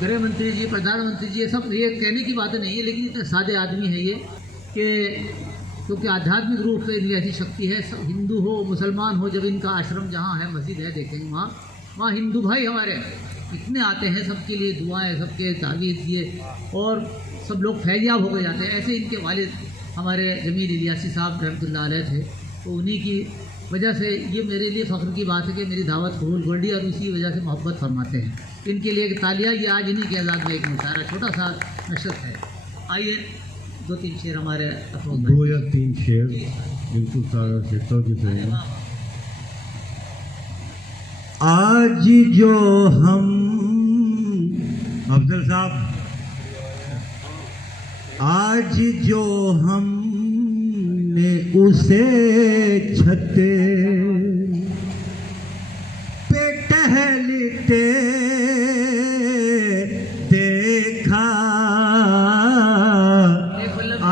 गृह मंत्री जी, प्रधानमंत्री जी, ये सब ये कहने की बातें नहीं है, लेकिन इतने सादे आदमी हैं ये कि क्योंकि आध्यात्मिक रूप से इनकी ऐसी शक्ति है। हिंदू हो मुसलमान हो, जब इनका आश्रम जहाँ है, मस्जिद है, देखेंगे वहाँ हिंदू भाई हमारे इतने आते हैं, सबके लिए दुआएं, सबके तावीज़ दिए, और सब लोग फैज़याब हो गए जाते हैं। ऐसे इनके वालिद हमारे जमील इलियासी साहब रहमतुल्लाह अलैह थे, तो उन्हीं की वजह से ये मेरे लिए फ़ख्र की बात है कि मेरी दावत कबूल कर ली, और इसी वजह से मोहब्बत फरमाते हैं। इनके लिए एक तालिया, ये आज इन्हीं के आज़ाद में एक मुशायरा छोटा सा नशर है। आइए 2-3 शेर हमारे 2 या 3 शेर बिल्कुल सारा शेर की आज जो हम अफजल साहब, आज जो हमने उसे छते पे टहलते देखा,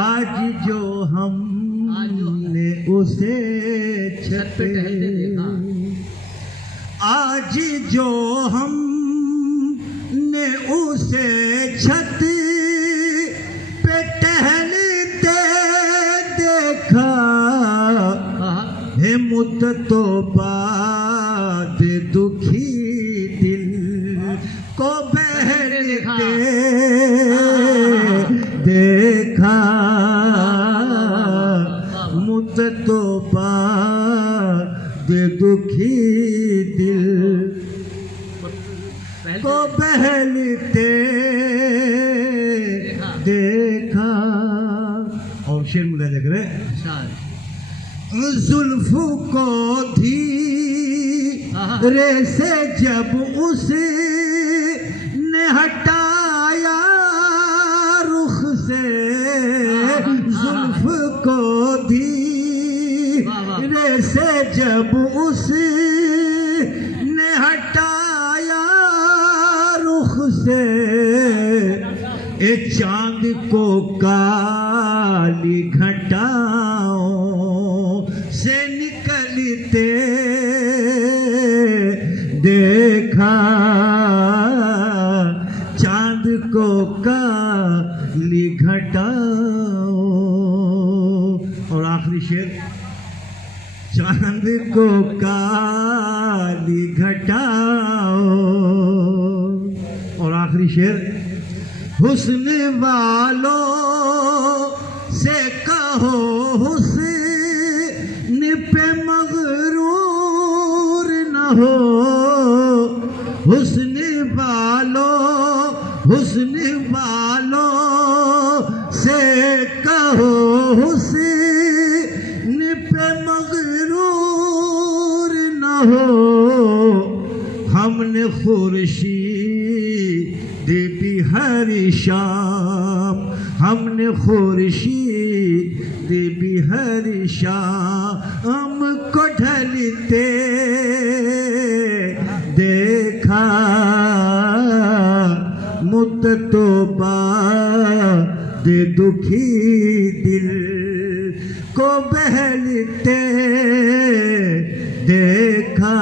आज जो हमने उसे छत पे टहलते देखा, आज जो हमने उसे छत पे टहलते देखा, है मुद्दतों बाद दुखी दिल को बहलते देखा, मुद्दतों बाद दुखी दिल को बहलते देखा। और शेर मुलाजा करे, जुल्फ को धीरे से जब उसने हटाया रुख से, जुल्फ को धीरे से जब उसने हटाया रुख से, ए चांद को काली घटाओं से निकलते देखा, चांद को काली घटाओ। और आखिरी शेर, चांद को काली घटाओ। और आखिरी शेर, हुस्न वालों से कहो हुस्न पे मगरूर न हो, हुस्न वालों से कहो हुस्न पे मगरूर न हो, हमने खुर्शीद भी हर शाम, हमने खुर्शीद भी हर शाम को ढलते देखा, मुद्दतों बाद दुखी दिल को बहलते देखा,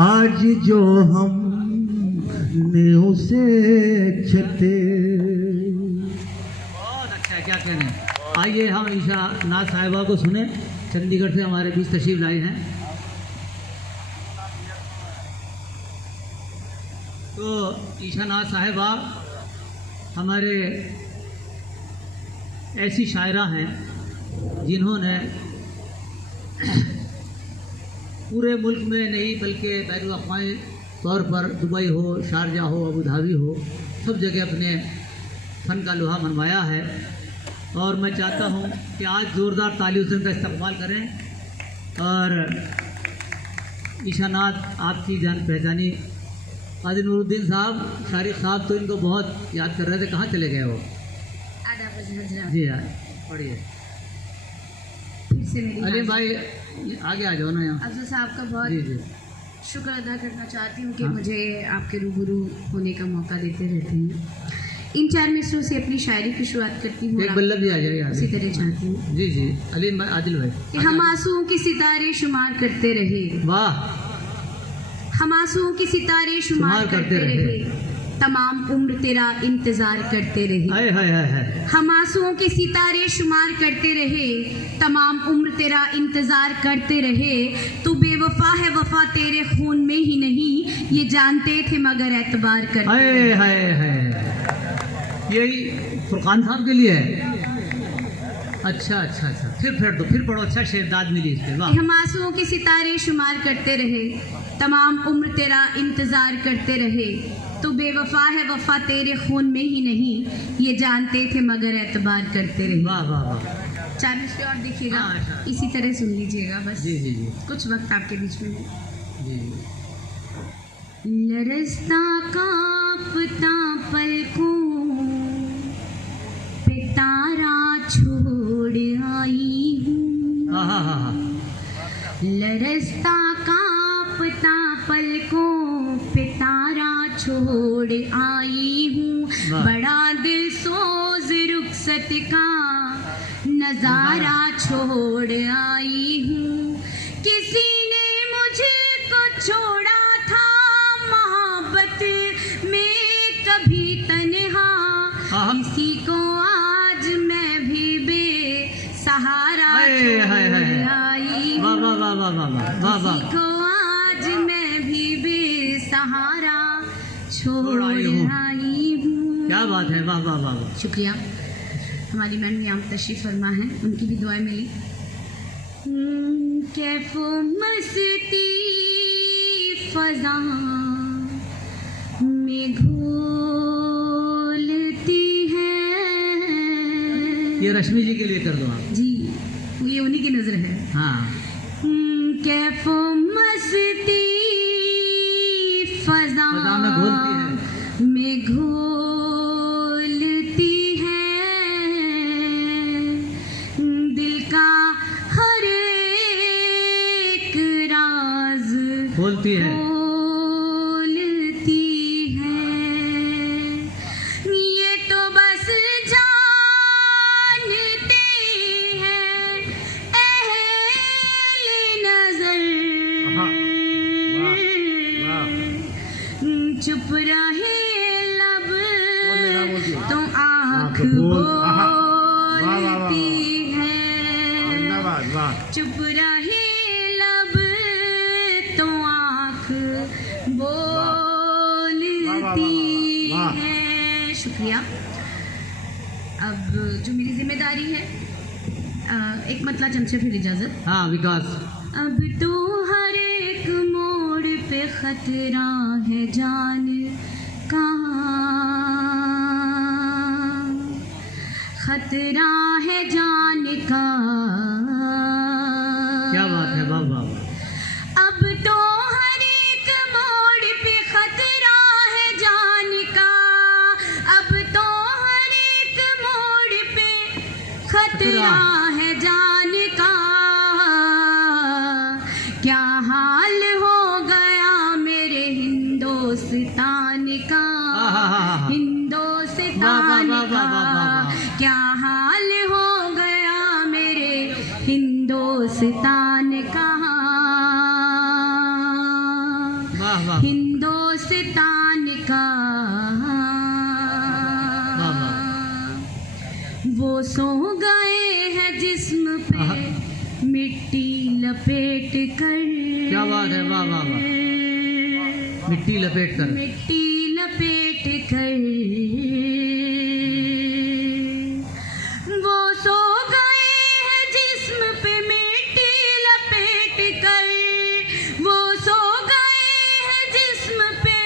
आज जो हमने उसे छते। बहुत अच्छा है, क्या कहने। आइए हम ईशा नाज साहिबा को सुने, चंडीगढ़ से हमारे बीच तशरीफ लाए हैं। तो ईशा नाज साहिबा हमारे ऐसी शायरा हैं जिन्होंने पूरे मुल्क में नहीं बल्कि बैनुल अक़वामी तौर पर दुबई हो, शारजा हो, अबू धाबी हो, सब जगह अपने फ़न का लोहा मनवाया है। और मैं चाहता हूँ कि आज ज़ोरदार तालियों से उनका इस्तक़बाल करें। और ईशा नाज आपकी जान पहचानी काजी नूरुद्दीन साहब, शारिक साहब तो इनको बहुत याद कर रहे थे, कहाँ चले गए वो? जी हाँ, पढ़िए। अली भाई आगे आ जाओ ना यहाँ। अफजल साहब का बहुत जी शुक्र अदा करना चाहती हूँ कि मुझे आपके रूबरू होने का मौका देते रहते हैं। इन 4 मिसरों से अपनी शायरी की शुरुआत करती हूँ। एक बल्लभ भी आ जाए इसी तरह चाहती हूँ। जी अली आदिल भाई। कि हम आंसुओं के सितारे शुमार करते रहे, वाह, हम आंसुओं के सितारे शुमार करते रहे, तमाम उम्र तेरा इंतजार करते रहे। हाय हाय हाय हाय। हम आंसुओं के सितारे शुमार करते रहे, तमाम उम्र तेरा इंतजार करते रहे। तू बेवफा है, वफा तेरे खून में ही नहीं, ये जानते थे मगर एतबार करते हाय रहे। हाय हाय। यही फुरकान साहब के लिए है। अच्छा अच्छा अच्छा, फिर दो, फिर पढ़ो। अच्छा शेरदाद मिली इस पे, वाह। हम आंसुओं के सितारे शुमार करते रहे, तमाम उम्र तेरा इंतजार करते रहे। तू बेवफा है, वफा तेरे खून में ही नहीं, ये जानते थे मगर एतबार करते रहे। वाह वाह वाह। 4 मिसरे और देखिएगा, हाँ, अच्छा। इसी तरह सुन लीजिएगा बस। जी जी जी कुछ वक्त आपके बीच में जी। लरज़ता कांपता पलकों पे तारा छोड़ आई हूँ। हाँ हाँ हाँ हाँ। लरज़ता कांपता पलकों पे तारा छोड़ आई हूँ। वाह। बड़ा दिल सोज रुखसत का नजारा छोड़ आई हूँ। किसी ने मुझे को छोड़ा था मोहब्बत में कभी तन्हा, हाँ। किसी को आज मैं भी बेसहारा हाय, छोड़ हाय, हाय। आई वाह हूँ। वाह वाह वाह वाह वाह वाह वाह। किसी को आज मैं भी बेसहारा छोड़ आई हूँ। आई हूँ। क्या बात है, वाह वाह वाह वाह। शुक्रिया। हमारी मैम यहाँ तशरीफ फरमा है, उनकी भी दुआएं मिली। कैफो मस्ती फजा में घोलती है। ये रश्मि जी के लिए कर दो आप। जी, ये उन्हीं की नजर है। हाँ। कैफो मस्ती फजा फजा में घोलती है। में घोलती है। दिल का हर एक राज खोलती है। खोलती है। ये तो बस जानते हैं अहले नजर। चुप रहे लब तो आँख बोलती है। चुप रहे लब तो आँख बोलती है। शुक्रिया। अब जो मेरी जिम्मेदारी है, एक मतला चमचे फिर इजाज़त। हाँ विकास। अब तो हर एक मोड़ पे खतरा है जान का, खतरा है जान का। क्या बात है, वाह वाह वाह। अब तो हर एक मोड़ पे खतरा है जान का। अब तो हर एक मोड़ पे खतरा है जान का। क्या हाल हो गया मेरे हिंदुस्तान का, हिंदुस्तान का। क्या हाल हो गया मेरे हिंदुस्तान का, वाह वाह हिंदुस्तान का। वाह वाह। वो सो गए हैं जिस्म पे मिट्टी लपेट कर। क्या बात है, वाह वाह वाह। मिट्टी लपेट कर। मिट्टी लपेट कर। वो सो गए हैं जिस्म पे मिट्टी लपेट कर। वो सो गए हैं जिस्म पे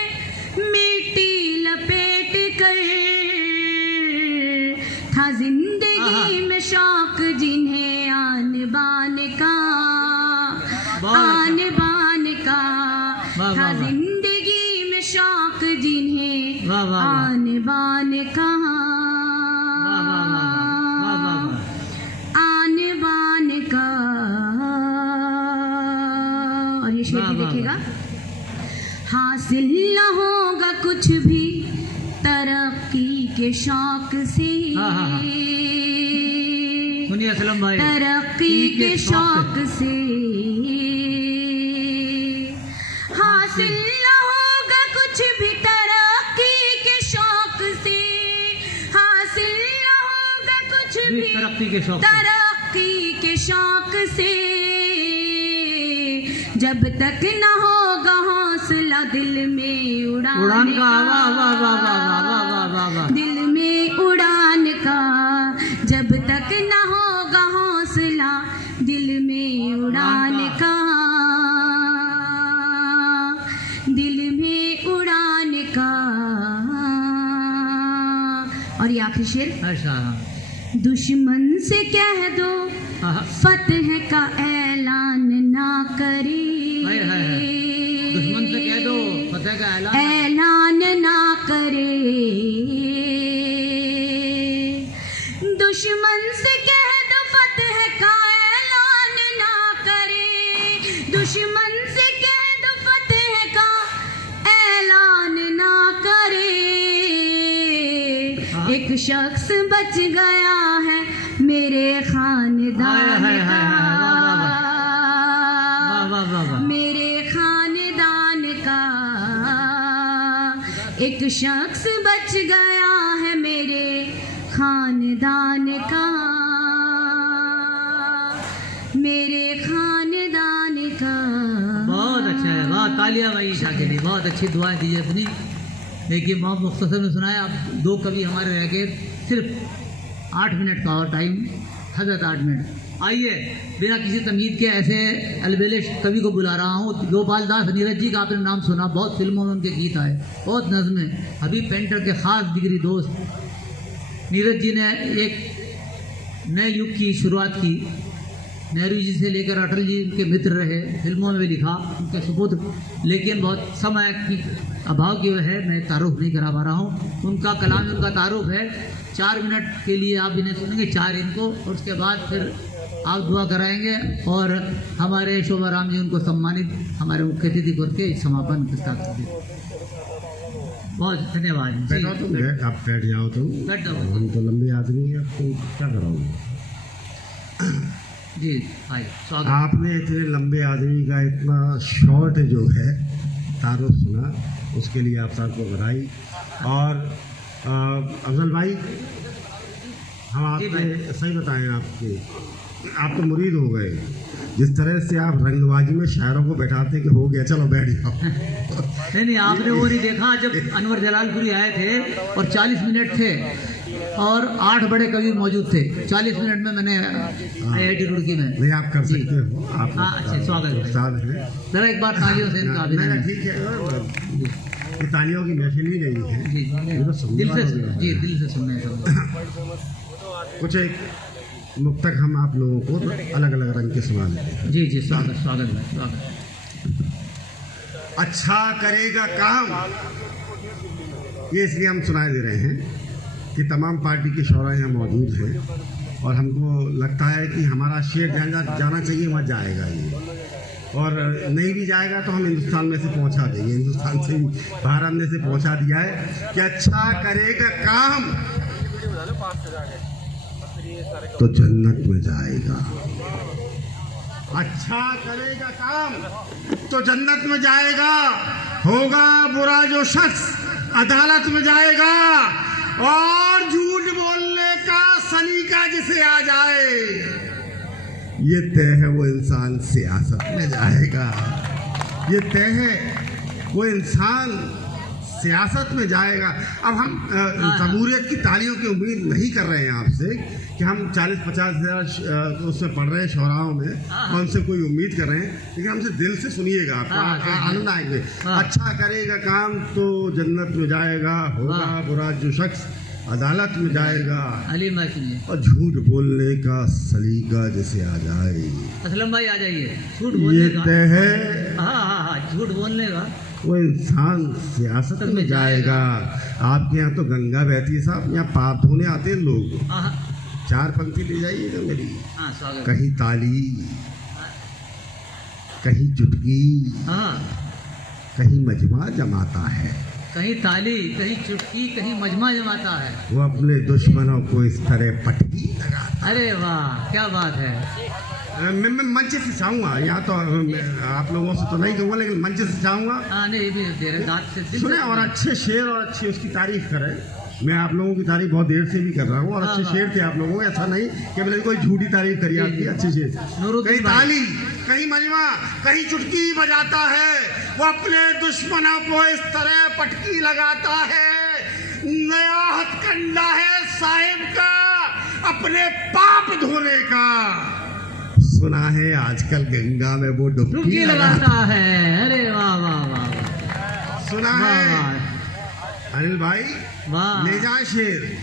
मिट्टी लपेट कर। था जिंदगी में शौक जिन्हें आन बान का, आन बान का। था जिंदगी में शौक जिन्हें आन बान का, आन बान का। और ये शेर भी देखिएगा। हासिल न होगा कुछ भी तरक्की के शौक से, सुनिए असलम भाई। तरक्की के शौक से। हासिल हासिल न होगा कुछ भी तरक्की के शौक से, हासिल न होगा कुछ भी तरक्की के शौक से, तरक्की के शौक से, जब तक न होगा हौसला दिल में उड़ान का। वाह वाह वाह वाह वाह वाह वाह वाह। दिल में उड़ान का, जब तक न होगा हौसला दिल में उड़ान का, दिल में उड़ान का। और ये आखिरी शेर, अच्छा, दुश्मन से कह दो हाँ। फतह का ऐलान ना करे, दुश्मन से कह दो फतह का ऐलान ना करे, दुश्मन से कह दो फतह का ऐलान ना करे, दुश्मन से कह दो फतह का ऐलान ना करे। एक शख्स बच गया है मेरे खानदान का, मेरे खानदान का, एक शख्स बच गया है मेरे खानदान का, मेरे खानदान का। बहुत अच्छा है, वाह, तालियां भाई ईशा के लिए, बहुत अच्छी दुआएं दीजिए अपनी। देखिए बहुत मुख्तसर में सुनाया, अब दो कवि हमारे रह गए, सिर्फ 8 मिनट का और टाइम, हजरत 8 मिनट। आइए बिना किसी तमीज़ के ऐसे अलबेले कवि को बुला रहा हूँ। गोपाल दास नीरज जी का आपने नाम सुना, बहुत फिल्मों में उनके गीत आए, बहुत नज़में। हबीब पेंटर के ख़ास जिगरी दोस्त नीरज जी ने एक नए युग की शुरुआत की। नेहरू जी से लेकर अटल जी उनके मित्र रहे, फिल्मों में भी लिखा, उनके सुपुत्र, लेकिन बहुत समय की अभाव की वजह है मैं तारुफ नहीं करा पा रहा हूँ। उनका कलाम, उनका तारुफ है, 4 मिनट के लिए आप इन्हें सुनेंगे, 4 इनको, और उसके बाद फिर आप दुआ कराएंगे और हमारे शोभा राम जी उनको सम्मानित हमारे मुख्य अतिथि करके समापन प्रस्ताव कर दें। बहुत धन्यवाद जी। बैठो तुम, आप बैठ जाओ तुम, बैठ जाओ। हम तो लंबे आदमी हैं, तुम क्या कराओगे? जी भाई स्वागत। आपने इतने लंबे आदमी का इतना शॉर्ट जो है तारुफ सुना, उसके लिए आप सबको बधाई। और अफजल भाई, हम आपके सही बताएं, आप तो मुरीद हो गए। जिस तरह से आप रंगबाजी में शायरों को बैठाते कि हो गया चलो बैठ जाओ। नहीं, आपने वो नहीं देखा जब अनवर जलालपुरी आए थे और 40 मिनट थे और 8 बड़े कवि मौजूद थे। 40 मिनट में मैंने IIT रुड़की में। नहीं, आप कर सकते हो, आप अच्छा, स्वागत है। जरा एक बार तालियों से इनका अभिनंदन। ठीक है, ये तालियों की महफिल ही नहीं है जी, ये तो सुनने वालों की है। जी, दिल से सुनने कुछ एक मुक्तक हम आप लोगों को अलग अलग रंग के सुना देते हैं। जी जी, स्वागत स्वागत भाई, स्वागत। अच्छा करेगा काम, ये इसलिए हम सुनाए दे रहे हैं कि तमाम पार्टी के शौरा यहाँ मौजूद हैं और हमको लगता है कि हमारा शेर जाना चाहिए, वहाँ जाएगा ये, और नहीं भी जाएगा तो हम हिंदुस्तान में से पहुँचा देंगे। हिंदुस्तान से बाहर हमने से पहुँचा दिया है कि अच्छा करेगा काम तो जन्नत में जाएगा, अच्छा करेगा काम तो जन्नत में जाएगा, होगा बुरा जो शख्स अदालत में जाएगा, और झूठ बोलने का सलीका जिसे आ जाए, ये तय है वो इंसान सियासत में जाएगा, ये तय है वो इंसान सियासत में जाएगा। अब हम जमहूरियत की तालियों की उम्मीद नहीं कर रहे हैं आपसे कि हम 40-50 हज़ार उसमें पढ़ रहे हैं शौराओं में, और उनसे कोई उम्मीद कर रहे हैं, लेकिन हमसे दिल से सुनिएगा, आपको आनंद आएंगे। अच्छा करेगा काम तो जन्नत में जाएगा, होगा बुरा जो शख्स अदालत में जाएगा, और झूठ बोलने का सलीका जैसे आ जाए। असलम भाई आ जाइए। झूठ बोलने का, ये तय है, हाँ, झूठ बोलने का वो इंसान सियासत में जाएगा। आपके यहाँ तो गंगा बहती है साहब, यहाँ पाप धोने आते हैं लोग, 4 पंक्ति ले जाइएगा मेरी। कहीं ताली, कहीं चुटकी, कहीं मजमा जमाता है, कहीं ताली, कहीं चुटकी, कहीं मजमा जमाता है, वो अपने दुश्मनों को इस तरह पटकी लगाता। अरे वाह, क्या बात है। मैं मंच से चाहूँगा, यहाँ तो आप लोगों से तो नहीं कहूँगा, लेकिन मंच से चाहूँगा हाँ नहीं भी तेरे दांत से दिल सुने से- और अच्छे शेर और अच्छी उसकी तारीफ करें। मैं आप लोगों की तारीफ बहुत देर से भी कर रहा हूँ और अच्छे शेर थे आप लोगों के, ऐसा नहीं कि मैंने कोई झूठी तारीफ करी आपकी, अच्छे शेर। नूरुद्दीन कहीं भाई। ताली, कहीं मजमा, कहीं चुटकी बजाता है, वो अपने दुश्मनों को इस तरह पटकी लगाता है। नया हथकंडा है साहिब का अपने पाप धोने का। सुना है आजकल गंगा में वो डुबकी डुबकी लगाता। लगाता है। अरे वाह वाह वाह सुना वाह है वाह अनिल भाई, वाह ले जाए शेर,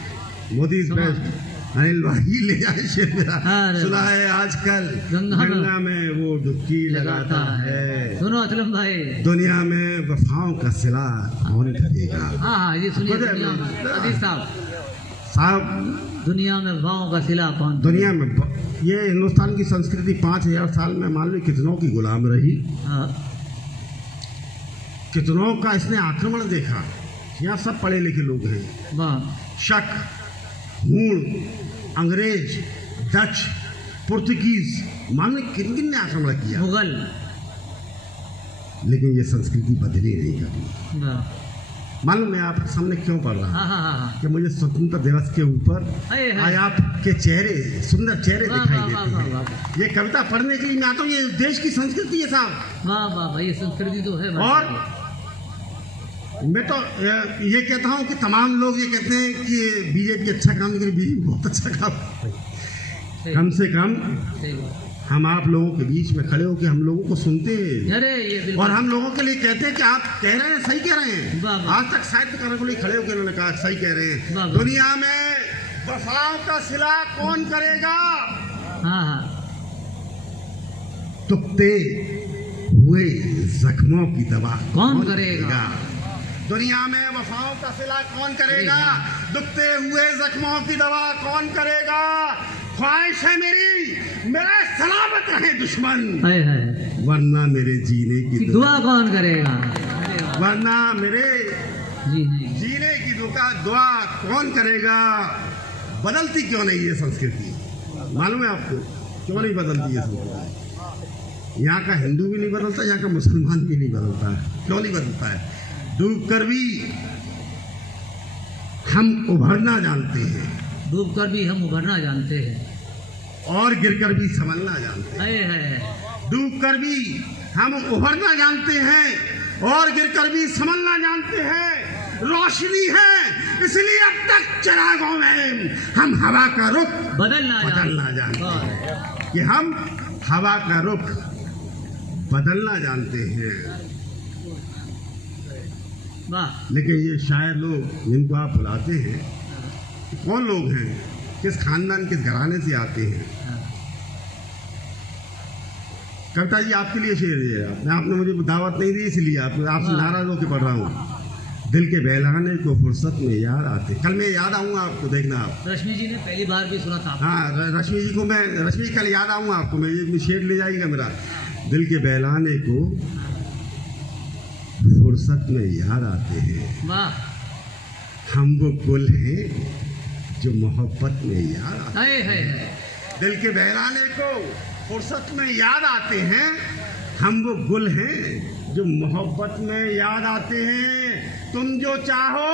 मोदी इज सुना। बेस्ट। अनिल भाई ले जाए शेर मेरा। अरे सुना वाह। है आजकल गंगा में गंगा में वो डुबकी लगाता है। सुनो असलम भाई। दुनिया में वफाओं का सिला कौन करेगा? हाँ हाँ ये सुनिए खुद है, दुनिया में अजीज साहब, साहब दुनिया में वफाओं का सिला कौन? दुनिया में ये हिंदुस्तान की संस्कृति 5000 साल में मान लो कितनों की गुलाम रही, हाँ कितनों का इसने आक्रमण देखा। यहाँ सब पढ़े लिखे लोग हैं। वाह शक, हूण, अंग्रेज, डच, पुर्तगीज, मानो किन किन ने आक्रमण किया, मुगल। लेकिन ये संस्कृति बदली नहीं कभी। वाह मालूम मैं आपके सामने क्यों पढ़ रहा हूँ हाँ हाँ हाँ कि मुझे स्वतंत्रता दिवस के ऊपर हाय, हाय। आज आपके चेहरे, सुंदर चेहरे वाह, दिखाई वाह, देते वाह, हैं। वाह, ये कविता पढ़ने के लिए मैं आता हूँ। ये देश की संस्कृति है साहब। वाह वाह भाई ये संस्कृति तो है। और मैं तो ये कहता हूँ कि तमाम लोग ये कहते हैं कि बीजेपी अच्छा काम करे, बीजेपी बहुत अच्छा काम। सही- कम से कम सही बात। हम आप लोगों के बीच में खड़े होकर हम लोगों को सुनते हैं अरे ये बिल्कुल और हम लोगों के लिए कहते हैं कि आप कह रहे हैं, सही कह रहे हैं। वाह, वाह। आज तक साहित्यकारों के लिए खड़े होकर उन्होंने कहा सही कह रहे हैं। वाह, वाह। दुनिया में वफाओं का सिला कौन करेगा? हाँ हाँ तुकते हुए जख्मों की दवा कौन करेगा? दुनिया में वफाओं का सिला कौन करेगा? दुखते हुए जख्मों की दवा कौन करेगा? ख्वाहिश है मेरी मेरे सलामत रहे दुश्मन, हाय हाय वरना मेरे जीने कि की दुआ कौन करेगा? अरे वाह। वरना मेरे जी नहीं जीने की दुआ कौन करेगा? बदलती क्यों नहीं ये संस्कृति? मालूम है आपको क्यों नहीं बदलती ये संस्कृति? यहाँ का हिंदू भी नहीं बदलता, यहाँ का मुसलमान भी नहीं बदलता है। क्यों नहीं बदलता है? डूब कर भी हम उभरना जानते हैं डूब कर भी हम उभरना जानते हैं। और गिर कर भी संभलना जानते हाय हाय हैं। डूब कर भी हम उभरना जानते हैं और गिर कर भी संभलना जानते हैं। रोशनी है इसलिए अब तक चिरागों में हम हवा का रुख बदलना जानते हैं, कि हम हवा का रुख बदलना जानते हैं। वाह लेकिन ये शायर लोग जिनको आप बुलाते हैं, कौन लोग हैं, किस खानदान किस घराने से आते हैं? कविता जी आपके लिए शेर है। आपने मुझे दावत नहीं दी इसलिए आपसे नाराज होकर पढ़ रहा हूँ। दिल के बहलाने को फुर्सत में याद आते। कल मैं याद आऊँगा आपको, देखना आप। रश्मि जी ने पहली बार भी सुना था। हाँ रश्मि जी को मैं, रश्मि कल याद आऊँगा आपको मैं, ये शेर ले जाएगा मेरा। दिल के बहलाने को फुर्सत में याद आते हैं, वाह हम वो गुल हैं जो मोहब्बत में याद आते हैं। हाय हाय हाय दिल के बहलाने को फुर्सत में याद आते हैं, हम वो गुल हैं जो मोहब्बत में याद आते हैं। तुम जो चाहो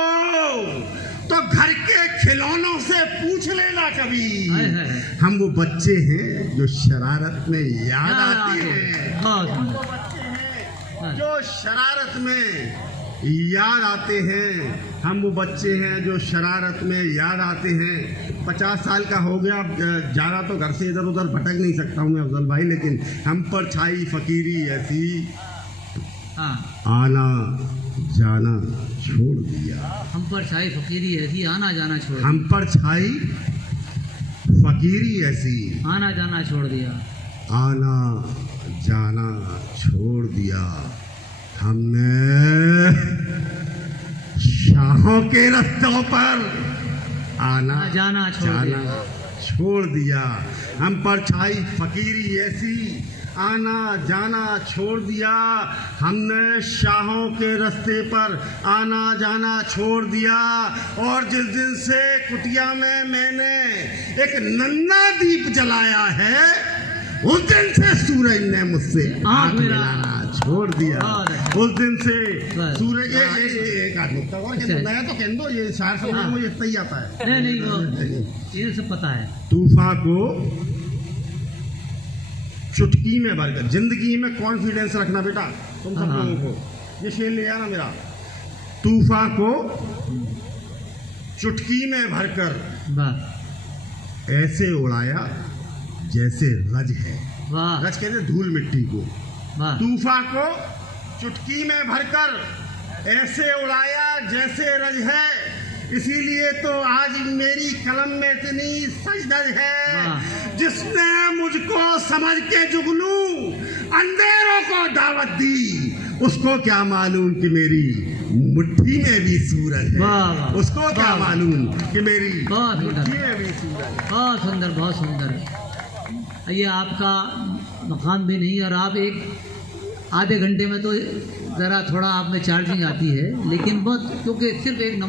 तो घर के खिलौनों से पूछ लेना कभी, हाय हाय हम वो बच्चे हैं जो शरारत में याद आते हैं। बहुत हम वो सुंदर। बच्चे हैं जो शरारत में याद आते हैं। हम वो बच्चे हैं जो शरारत में याद आते हैं। 50 साल का हो गया, अब ज़्यादा तो घर से इधर उधर भटक नहीं सकता हूँ मैं अफजल भाई, लेकिन हम पर छाई फकीरी ऐसी, हाँ आना जाना छोड़ दिया। हम पर छाई फकीरी ऐसी आना जाना छोड़ हम पर छाई फकीरी ऐसी, आना जाना छोड़ दिया। आना जाना छोड़ दिया। हमने शाहों के रास्तों पर आना जाना छोड़ दिया। हम पर छाई फकीरी ऐसी, आना जाना छोड़ दिया। हमने शाहों के रास्ते पर आना जाना छोड़ दिया। और जिस दिन से कुटिया में मैंने एक नन्हा दीप जलाया है, उस दिन से सूरज ने मुझसे आंख मिलाना छोड़ दिया। बहुत अच्छा। उस दिन से बस। सूरज एक आध नुक्ता और अच्छा। नया तो कह दो, ये शायर समझ हाँ। मुझे इतना ही आता है। नहीं वो ये सब पता है। तूफान को चुटकी में भरकर, जिंदगी में कॉन्फिडेंस रखना बेटा तुम सब हाँ। लोगों को, ये शेर ले आना मेरा। तूफान को चुटकी में भरकर वाह ऐसे उड़ाया जैसे रज है। वाह रज कहते धूल मिट्टी को। वाह तूफान को चुटकी में भरकर ऐसे उड़ाया जैसे रज है, इसीलिए तो आज मेरी कलम में इतनी सजदज है। वाह। जिसने मुझको समझ के जुगनू अंधेरों को दावत दी, उसको क्या मालूम कि मेरी मुट्ठी में भी सूरज है। वाह, वाह। उसको क्या वाह। मालूम कि मेरी बहुत सुंदर। मुट्ठी में भी सूरज है। बहुत सुंदर बहुत सुंदर। ये आपका मकान भी नहीं, और आप एक आधे घंटे में तो ज़रा थोड़ा आप में चार्जिंग आती है, लेकिन बहुत, क्योंकि सिर्फ एक नमूना